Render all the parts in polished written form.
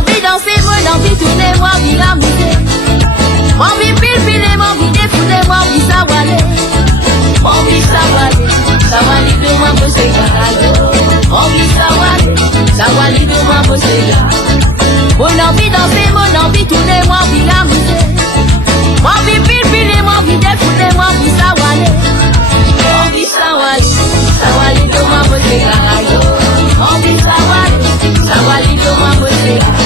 envie danser, mon envie tourner, moi envie amuser. Mon envie pile, mon envie défouler, moi envie sawale. Mon envie sawale de moi bosser garalo. Mon envie sawale de moi bosser garalo. Mon envie danser, mon envie tourner, moi envie amuser. Mon envie pile, mon envie défouler, moi envie sawale. Mon envie sawale de moi bosser garalo. Mon envie sawale de moi bosser garalo.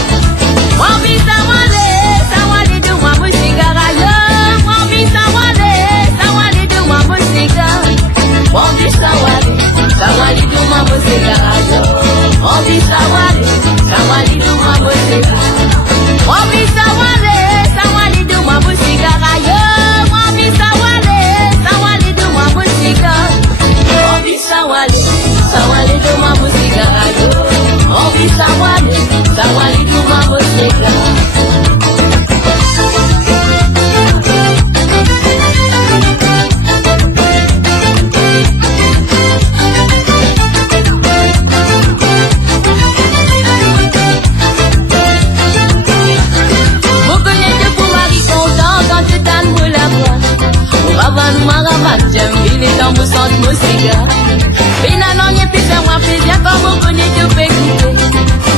Mon envie sawale de moi bosser garalo. Mon envie sawale de moi bosser garalo. Mon envie sawale de moi bosser garalo. Mon envie sawale de moi bosser garalo. Mon envie sawale de moi bosser garalo. Mon envie sawale de moi bosser garalo. Mon envie sawale de moi bosser garalo. Mon envie sawale de moi bosser garalo.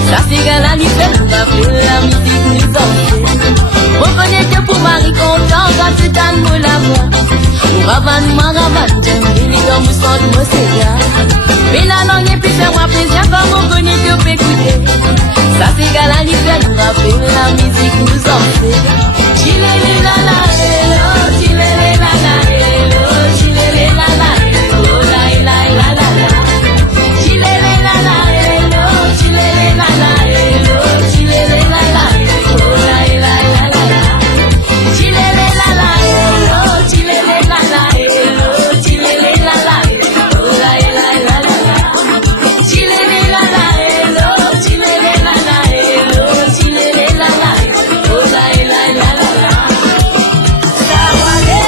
Ça c'est la nuit fait nous rappeler la musique nous danser. Reconnaître pour Marie content quand tu t'en me la voix. Ravan, j'aime bien dans mon sang de Mosséga. Mais la langue est plus fait moi plaisir comme on connaît que peut écouter. Ça c'est la nuit fait nous rappeler la musique nous danser. Chilele la la hello, chilele la la hello, chilele la la hello, la la la la la. Chilele la la hello, chilele la la hello, chilele la la hello, la la la la la. Chilele la la hello, chilele la la hello, chilele la la hello, la la la la la. Chilele la la hello, chilele la la hello, chilele la la hello, la la la la la. Sawale,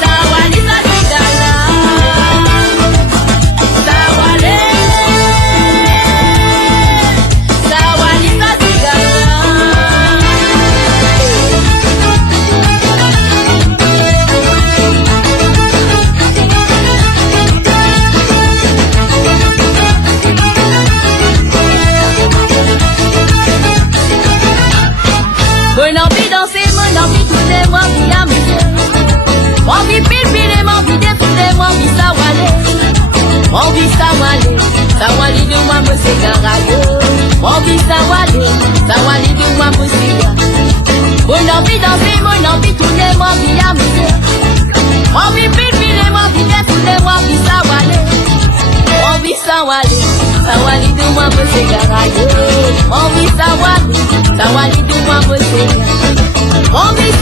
sawale sadigala. Sawale, sawale sadigala. Mon envie danser, mon envie tourner, moi envie amuser. Mon envie pile, mon envie défouler, moi envie sawale. Mon envie sawale de moi bosser garalo. Mon envie sawale de moi bosser garalo. Mon envie danser, mon envie tourner, moi envie amuser. Mon envie pile, mon envie défouler, moi envie sawale. Mon envie sawale de moi bosser garalo. Mon envie sawale de moi bosser garalo. Mon envie